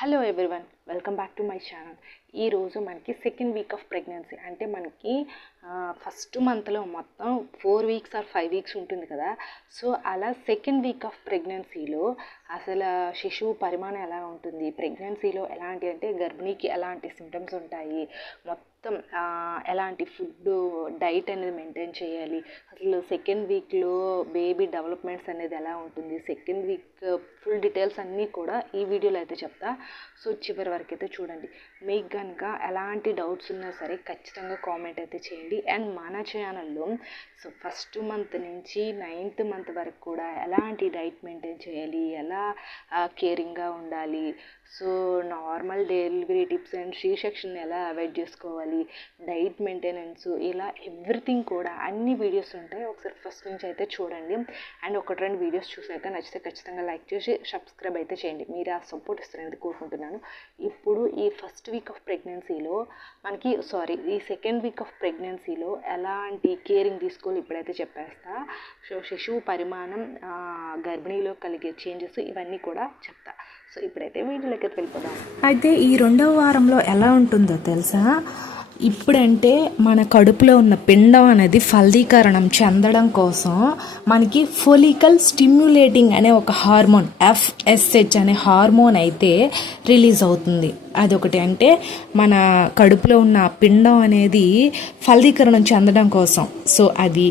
Hello everyone, welcome back to my channel. ఈరోజు మనకి second week off pregnancy అంటే మనకి ఫస్ట్ మంత్లో మొత్తం 4 వీక్స్ ఆర్ 5 వీక్స్ ఉంటుంది కదా. సో అలా సెకండ్ వీక్ ఆఫ్ ప్రెగ్నెన్సీలో అసలు శిశువు పరిమాణం ఎలా ఉంటుంది, ప్రెగ్నెన్సీలో ఎలాంటి అంటే గర్భిణీకి ఎలాంటి సిమ్టమ్స్ ఉంటాయి, మొత్తం ఎలాంటి ఫుడ్ డైట్ అనేది మెయింటైన్ చేయాలి, అసలు సెకండ్ వీక్లో బేబీ డెవలప్మెంట్స్ అనేది ఎలా ఉంటుంది, సెకండ్ వీక్ ఫుల్ డీటెయిల్స్ అన్నీ కూడా ఈ వీడియోలో అయితే చెప్తా. సో చివరి వరకు అయితే చూడండి. మీకు కనుక ఎలాంటి డౌట్స్ ఉన్నా సరే ఖచ్చితంగా కామెంట్ అయితే చేయండి. అండ్ మన ఛానల్లో సో ఫస్ట్ మంత్ నుంచి 9th మంత్ వరకు కూడా ఎలాంటి డైట్ మెయింటైన్ చేయాలి, ఎలా కేరింగ్గా ఉండాలి, so normal delivery tips and C section ఎలా అవాయిడ్ చేసుకోవాలి, డైట్ మెయింటెనెన్స్, ఇలా ఎవ్రీథింగ్ కూడా అన్ని వీడియోస్ ఉంటాయి. ఒకసారి ఫస్ట్ నుంచి అయితే చూడండి. అండ్ ఒకటి రెండు వీడియోస్ చూసాక నచ్చితే ఖచ్చితంగా లైక్ చేసి సబ్స్క్రైబ్ అయితే చేయండి. మీరు ఆ సపోర్ట్ ఇస్తారనేది కోరుకుంటున్నాను. ఇప్పుడు ఈ ఫస్ట్ వీక్ ఆఫ్ ప్రెగ్నెన్సీలో ఈ సెకండ్ వీక్ ఆఫ్ ప్రెగ్నెన్సీలో ఎలాంటి కేరింగ్ తీసుకోవాలి ఇప్పుడైతే చెప్పేస్తా. సో శిశువు పరిమాణం, గర్భిణీలో కలిగే చేంజెస్ ఇవన్నీ కూడా చెప్తా. సో ఇప్పుడైతే వీడియోలోకి వెళ్ళిపోదాం. అయితే ఈ 2వ వారంలో ఎలా ఉంటుందో తెలుసా? ఇప్పుడంటే మన కడుపులో ఉన్న పిండం అనేది ఫలదీకరణం చెందడం కోసం మనకి ఫోలికల్ స్టిమ్యులేటింగ్ అనే ఒక హార్మోన్ FSH అనే హార్మోన్ అయితే రిలీజ్ అవుతుంది. అదొకటి, అంటే మన కడుపులో ఉన్న పిండం అనేది ఫలదీకరణం చెందడం కోసం. సో అది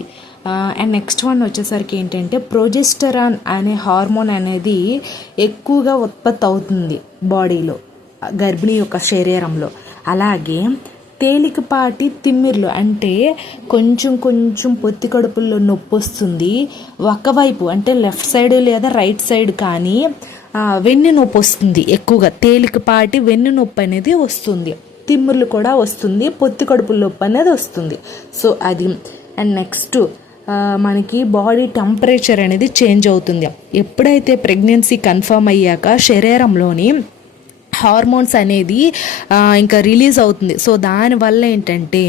అండ్ నెక్స్ట్ వన్ వచ్చేసరికి ఏంటంటే ప్రొజెస్టరాన్ అనే హార్మోన్ అనేది ఎక్కువగా ఉత్పత్తి అవుతుంది బాడీలో, గర్భిణీ యొక్క శరీరంలో. అలాగే తేలికపాటి తిమ్మిర్లు, అంటే కొంచెం పొత్తి కడుపుల్లో నొప్పి వస్తుంది, ఒకవైపు అంటే లెఫ్ట్ సైడ్ లేదా రైట్ సైడ్ కానీ వెన్ను నొప్పి వస్తుంది, ఎక్కువగా తేలికపాటి వెన్ను నొప్పి అనేది వస్తుంది, తిమ్మిర్లు కూడా వస్తుంది, పొత్తి కడుపుల నొప్పి అనేది వస్తుంది. సో అది. అండ్ నెక్స్ట్ మనకి బాడీ టెంపరేచర్ అనేది చేంజ్ అవుతుంది. ఎప్పుడైతే ప్రెగ్నెన్సీ కన్ఫర్మ్ అయ్యాక శరీరంలోని హార్మోన్స్ అనేది ఇంకా రిలీజ్ అవుతుంది. సో దానివల్ల ఏంటంటే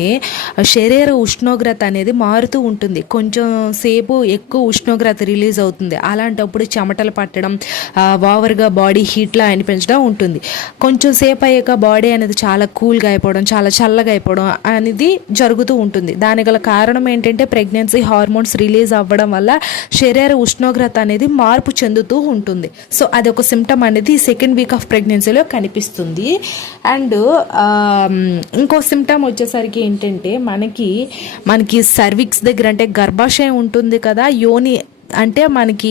శరీర ఉష్ణోగ్రత అనేది మారుతూ ఉంటుంది. కొంచెం సేపు ఎక్కువ ఉష్ణోగ్రత రిలీజ్ అవుతుంది. అలాంటప్పుడు చెమటలు పట్టడం, ఓవర్గా బాడీ హీట్లా అనిపించడం ఉంటుంది. కొంచెం సేపు అయ్యాక బాడీ అనేది చాలా కూల్గా అయిపోవడం, చాలా చల్లగా అయిపోవడం అనేది జరుగుతూ ఉంటుంది. దానికి గల కారణం ఏంటంటే ప్రెగ్నెన్సీ హార్మోన్స్ రిలీజ్ అవ్వడం వల్ల శరీర ఉష్ణోగ్రత అనేది మార్పు చెందుతూ ఉంటుంది. సో అదొక సిమ్టమ్ అనేది సెకండ్ వీక్ ఆఫ్ ప్రెగ్నెన్సీలో కనిపిస్తుంది. అండ్ ఇంకో సిమ్టమ్ వచ్చేసరికి ఏంటంటే మనకి సర్విక్స్ దగ్గర, అంటే గర్భాశయం ఉంటుంది కదా, యోని అంటే మనకి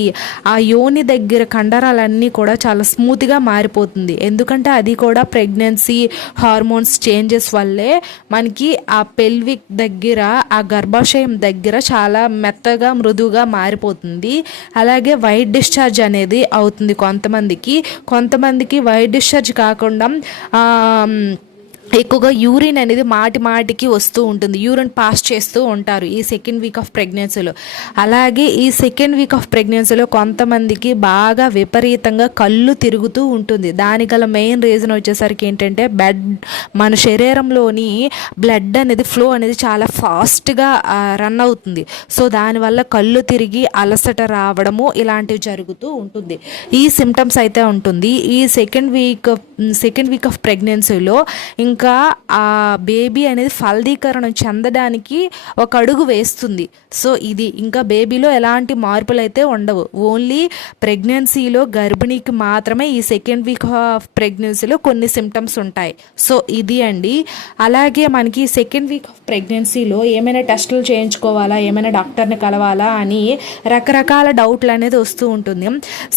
ఆ యోని దగ్గర కండరాలన్నీ కూడా చాలా స్మూత్గా మారిపోతుంది. ఎందుకంటే అది కూడా ప్రెగ్నెన్సీ హార్మోన్స్ చేంజెస్ వల్లే మనకి ఆ పెల్విక్ దగ్గర, ఆ గర్భాశయం దగ్గర చాలా మెత్తగా మృదువుగా మారిపోతుంది. అలాగే వైట్ డిశ్చార్జ్ అనేది అవుతుంది కొంతమందికి వైట్ డిశ్చార్జ్ కాకుండా ఎక్కువగా యూరిన్ అనేది మాటికి వస్తూ ఉంటుంది, యూరిన్ పాస్ చేస్తూ ఉంటారు ఈ సెకండ్ వీక్ ఆఫ్ ప్రెగ్నెన్సీలో. అలాగే ఈ సెకండ్ వీక్ ఆఫ్ ప్రెగ్నెన్సీలో కొంతమందికి బాగా విపరీతంగా కళ్ళు తిరుగుతూ ఉంటుంది. దానికి గల మెయిన్ రీజన్ వచ్చేసరికి ఏంటంటే మన శరీరంలోని బ్లడ్ అనేది ఫ్లో అనేది చాలా ఫాస్ట్గా రన్ అవుతుంది. సో దానివల్ల కళ్ళు తిరిగి అలసట రావడము ఇలాంటివి జరుగుతూ ఉంటుంది. ఈ సిమ్టమ్స్ అయితే ఉంటుంది ఈ సెకండ్ వీక్ ఆఫ్ ప్రెగ్నెన్సీలో. ఇంకా ఆ బేబీ అనేది ఫలదీకరణం చెందడానికి ఒక అడుగు వేస్తుంది. సో ఇది ఇంకా బేబీలో ఎలాంటి మార్పులు అయితే ఉండవు. ఓన్లీ ప్రెగ్నెన్సీలో గర్భిణీకి మాత్రమే ఈ సెకండ్ వీక్ ఆఫ్ ప్రెగ్నెన్సీలో కొన్ని సిమ్టమ్స్ ఉంటాయి. సో ఇది అండి. అలాగే మనకి సెకండ్ వీక్ ఆఫ్ ప్రెగ్నెన్సీలో ఏమైనా టెస్టులు చేయించుకోవాలా, ఏమైనా డాక్టర్ని కలవాలా అని రకరకాల డౌట్లు అనేది వస్తూ ఉంటుంది.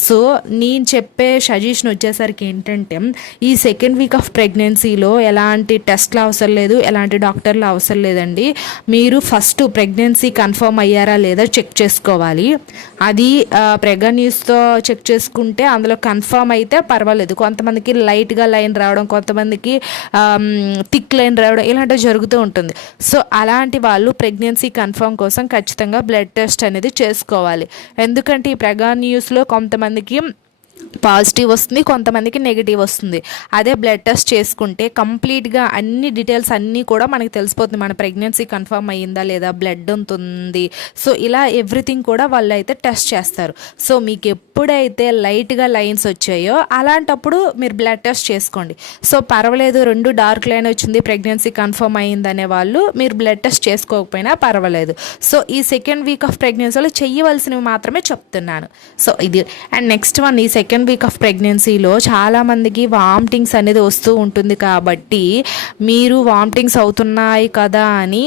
సో నేను చెప్పే సజెషన్ వచ్చేసరికి ఏంటంటే ఈ సెకండ్ వీక్ ఆఫ్ ప్రెగ్నెన్సీలో ఎలాంటి టెస్ట్లు అవసరం లేదు, ఎలాంటి డాక్టర్లు అవసరం లేదండి. మీరు ఫస్ట్ ప్రెగ్నెన్సీ కన్ఫర్మ్ అయ్యారా లేదా చెక్ చేసుకోవాలి. అది ప్రెగ్నెన్సీతో న్యూస్తో చెక్ చేసుకుంటే అందులో కన్ఫర్మ్ అయితే పర్వాలేదు. కొంతమందికి లైట్గా లైన్ రావడం, కొంతమందికి థిక్ లైన్ రావడం ఇలాంటివి జరుగుతూ ఉంటుంది. సో అలాంటి వాళ్ళు ప్రెగ్నెన్సీ కన్ఫర్మ్ కోసం ఖచ్చితంగా బ్లడ్ టెస్ట్ అనేది చేసుకోవాలి. ఎందుకంటే ఈ ప్రెగ్నెన్సీ న్యూస్లో కొంతమందికి పాజిటివ్ వస్తుంది, కొంతమందికి నెగిటివ్ వస్తుంది. అదే బ్లడ్ టెస్ట్ చేసుకుంటే కంప్లీట్గా అన్ని డీటెయిల్స్ అన్నీ కూడా మనకి తెలిసిపోతుంది. మన ప్రెగ్నెన్సీ కన్ఫర్మ్ అయ్యిందా లేదా, బ్లడ్ ఉంటుంది, సో ఇలా ఎవ్రీథింగ్ కూడా వాళ్ళు అయితే టెస్ట్ చేస్తారు. సో మీకు ఎప్పుడైతే లైట్గా లైన్స్ వచ్చాయో అలాంటప్పుడు మీరు బ్లడ్ టెస్ట్ చేసుకోండి. సో పర్వాలేదు, 2 డార్క్ లైన్ వచ్చింది, ప్రెగ్నెన్సీ కన్ఫర్మ్ అయ్యిందనే వాళ్ళు మీరు బ్లడ్ టెస్ట్ చేసుకోకపోయినా పర్వాలేదు. సో ఈ సెకండ్ వీక్ ఆఫ్ ప్రెగ్నెన్సీలో చెయ్యవలసినవి మాత్రమే చెప్తున్నాను. సో ఇది. అండ్ నెక్స్ట్ వన్, ఈ సెకండ్ వీక్ ఆఫ్ ప్రెగ్నెన్సీలో చాలామందికి వామిటింగ్స్ అనేది వస్తూ ఉంటుంది. కాబట్టి మీరు వామిటింగ్స్ అవుతున్నాయి కదా అని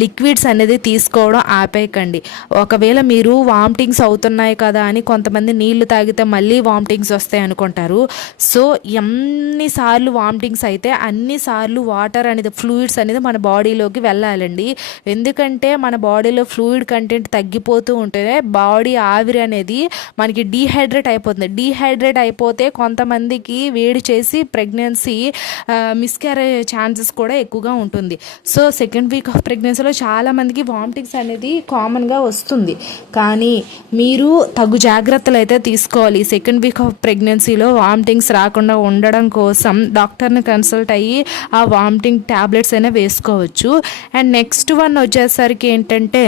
లిక్విడ్స్ అనేది తీసుకోవడం ఆపేయకండి. ఒకవేళ మీరు వామిటింగ్స్ అవుతున్నాయి కదా అని కొంతమంది నీళ్లు తాగితే మళ్ళీ వామిటింగ్స్ వస్తాయి అనుకుంటారు. సో ఎన్నిసార్లు వామిటింగ్స్ అయితే అన్నిసార్లు వాటర్ అనేది, ఫ్లూయిడ్స్ అనేది మన బాడీలోకి వెళ్ళాలండి. ఎందుకంటే మన బాడీలో ఫ్లూయిడ్ కంటెంట్ తగ్గిపోతూ ఉంటే బాడీ ఆవిరి అనేది మనకి డీహైడ్రేట్ అయిపోతుంది. డీహైడ్రేట్ అయిపోతే కొంతమందికి వేడి చేసి ప్రెగ్నెన్సీ మిస్క్యారేజ్ ఛాన్సెస్ కూడా ఎక్కువగా ఉంటుంది. సో సెకండ్ వీక్ ఆఫ్ ప్రెగ్నెన్సీలో చాలామందికి వామిటింగ్స్ అనేది కామన్గా వస్తుంది. కానీ మీరు తగు జాగ్రత్తలు అయితే తీసుకోవాలి. సెకండ్ వీక్ ఆఫ్ ప్రెగ్నెన్సీలో వామిటింగ్స్ రాకుండా ఉండడం కోసం డాక్టర్ని కన్సల్ట్ అయ్యి ఆ వామిటింగ్ ట్యాబ్లెట్స్ అయినా వేసుకోవచ్చు. అండ్ నెక్స్ట్ వన్ వచ్చేసరికి ఏంటంటే,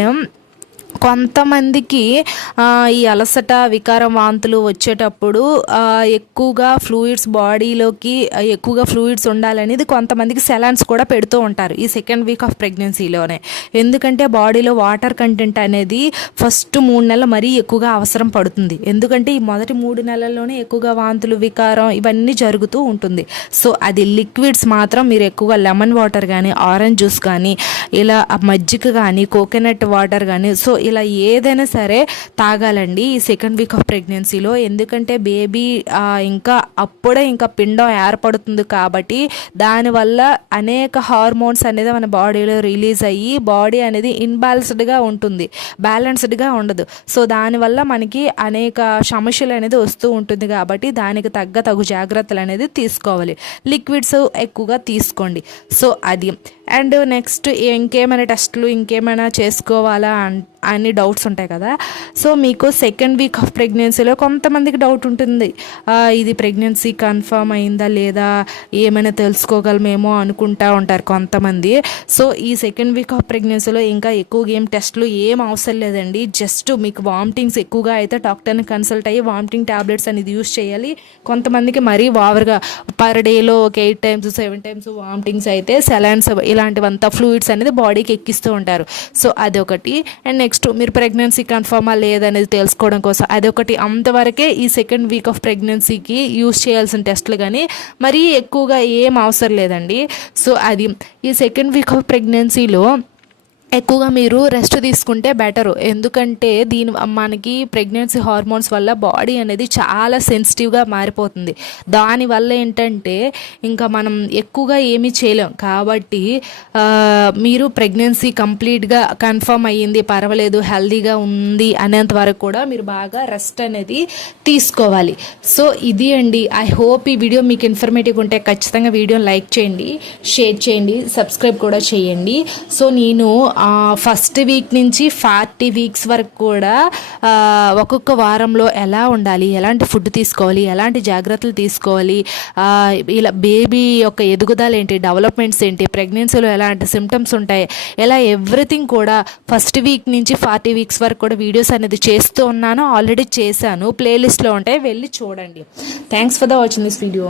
కొంతమందికి ఈ అలసట, వికారం, వాంతులు వచ్చేటప్పుడు ఎక్కువగా ఫ్లూయిడ్స్ బాడీలోకి ఎక్కువగా ఫ్లూయిడ్స్ ఉండాలనేది కొంతమందికి సెలాన్స్ కూడా పెడుతూ ఉంటారు ఈ సెకండ్ వీక్ ఆఫ్ ప్రెగ్నెన్సీలోనే. ఎందుకంటే బాడీలో వాటర్ కంటెంట్ అనేది ఫస్ట్ 3 నెలలు మరీ ఎక్కువగా అవసరం పడుతుంది. ఎందుకంటే ఈ మొదటి 3 నెలల్లోనే ఎక్కువగా వాంతులు, వికారం ఇవన్నీ జరుగుతూ ఉంటుంది. సో అది లిక్విడ్స్ మాత్రం మీరు ఎక్కువగా లెమన్ వాటర్ కానీ, ఆరెంజ్ జ్యూస్ కానీ, ఇలా మజ్జిగ కానీ, కోకోనట్ వాటర్ కానీ, సో ఇలా ఏదైనా సరే తాగాలండి ఈ సెకండ్ వీక్ ఆఫ్ ప్రెగ్నెన్సీలో. ఎందుకంటే బేబీ అప్పుడే పిండం ఏర్పడుతుంది కాబట్టి దానివల్ల అనేక హార్మోన్స్ అనేది మన బాడీలో రిలీజ్ అయ్యి బాడీ అనేది ఇన్బ్యాలెన్స్డ్గా ఉంటుంది, బ్యాలెన్స్డ్గా ఉండదు. సో దానివల్ల మనకి అనేక సమస్యలు అనేది వస్తూ ఉంటుంది. కాబట్టి దానికి తగు జాగ్రత్తలు అనేది తీసుకోవాలి. లిక్విడ్స్ ఎక్కువగా తీసుకోండి. సో అది. అండ్ నెక్స్ట్ ఇంకేమైనా టెస్టులు ఇంకేమైనా చేసుకోవాలా అన్ని డౌట్స్ ఉంటాయి కదా. సో మీకు సెకండ్ వీక్ ఆఫ్ ప్రెగ్నెన్సీలో కొంతమందికి డౌట్ ఉంటుంది, ఇది ప్రెగ్నెన్సీ కన్ఫర్మ్ అయిందా లేదా, ఏమైనా తెలుసుకోగలమేమో అనుకుంటా ఉంటారు కొంతమంది. సో ఈ సెకండ్ వీక్ ఆఫ్ ప్రెగ్నెన్సీలో ఇంకా ఎక్కువగా టెస్టులు ఏం అవసరం లేదండి. జస్ట్ మీకు వామిటింగ్స్ ఎక్కువగా అయితే డాక్టర్ని కన్సల్ట్ అయ్యి వామిటింగ్ ట్యాబ్లెట్స్ అనేది యూస్ చేయాలి. కొంతమందికి మరీ ఓవర్గా పర్ డేలో ఒక 8 times 7 times వామిటింగ్స్ అయితే సెలాన్స్ ఇలాంటివంతా ఫ్లూయిడ్స్ అనేది బాడీకి ఎక్కిస్తూ ఉంటారు. సో అదొకటి. అండ్ నెక్స్ట్ మీరు ప్రెగ్నెన్సీ కన్ఫర్మా లేదనేది తెలుసుకోవడం కోసం అదొకటి. అంతవరకే ఈ సెకండ్ వీక్ ఆఫ్ ప్రెగ్నెన్సీకి యూస్ చేయాల్సిన టెస్టులు, కానీ మరీ ఎక్కువగా ఏం అవసరం లేదండి. సో అది. ఈ సెకండ్ వీక్ ఆఫ్ ప్రెగ్నెన్సీలో ఎక్కువగా మీరు రెస్ట్ తీసుకుంటే బెటరు. ఎందుకంటే మనకి ప్రెగ్నెన్సీ హార్మోన్స్ వల్ల బాడీ అనేది చాలా సెన్సిటివ్గా మారిపోతుంది. దానివల్ల ఏంటంటే ఇంకా మనం ఎక్కువగా ఏమీ చేయలేం. కాబట్టి మీరు ప్రెగ్నెన్సీ కంప్లీట్గా కన్ఫర్మ్ అయ్యింది, పర్వాలేదు, హెల్దీగా ఉంది అనేంత వరకు కూడా మీరు బాగా రెస్ట్ అనేది తీసుకోవాలి. సో ఇది అండి. ఐ హోప్ ఈ వీడియో మీకు ఇన్ఫర్మేటివ్ ఉంటే ఖచ్చితంగా వీడియోని లైక్ చేయండి, షేర్ చేయండి, సబ్స్క్రైబ్ కూడా చేయండి. సో నేను ఫస్ట్ వీక్ నుంచి 40 weeks వరకు కూడా ఒక్కొక్క వారంలో ఎలా ఉండాలి, ఎలాంటి ఫుడ్ తీసుకోవాలి, ఎలాంటి జాగ్రత్తలు తీసుకోవాలి, ఇలా బేబీ యొక్క ఎదుగుదల ఏంటి, డెవలప్మెంట్స్ ఏంటి, ప్రెగ్నెన్సీలో ఎలాంటి సిమ్టమ్స్ ఉంటాయి, ఎలా ఎవ్రీథింగ్ కూడా ఫస్ట్ వీక్ నుంచి 40 weeks వరకు కూడా వీడియోస్ అనేది చేస్తూ ఉన్నాను. ఆల్రెడీ చేశాను, ప్లేలిస్ట్లో ఉంటాయి, వెళ్ళి చూడండి. Thanks for the watching this video.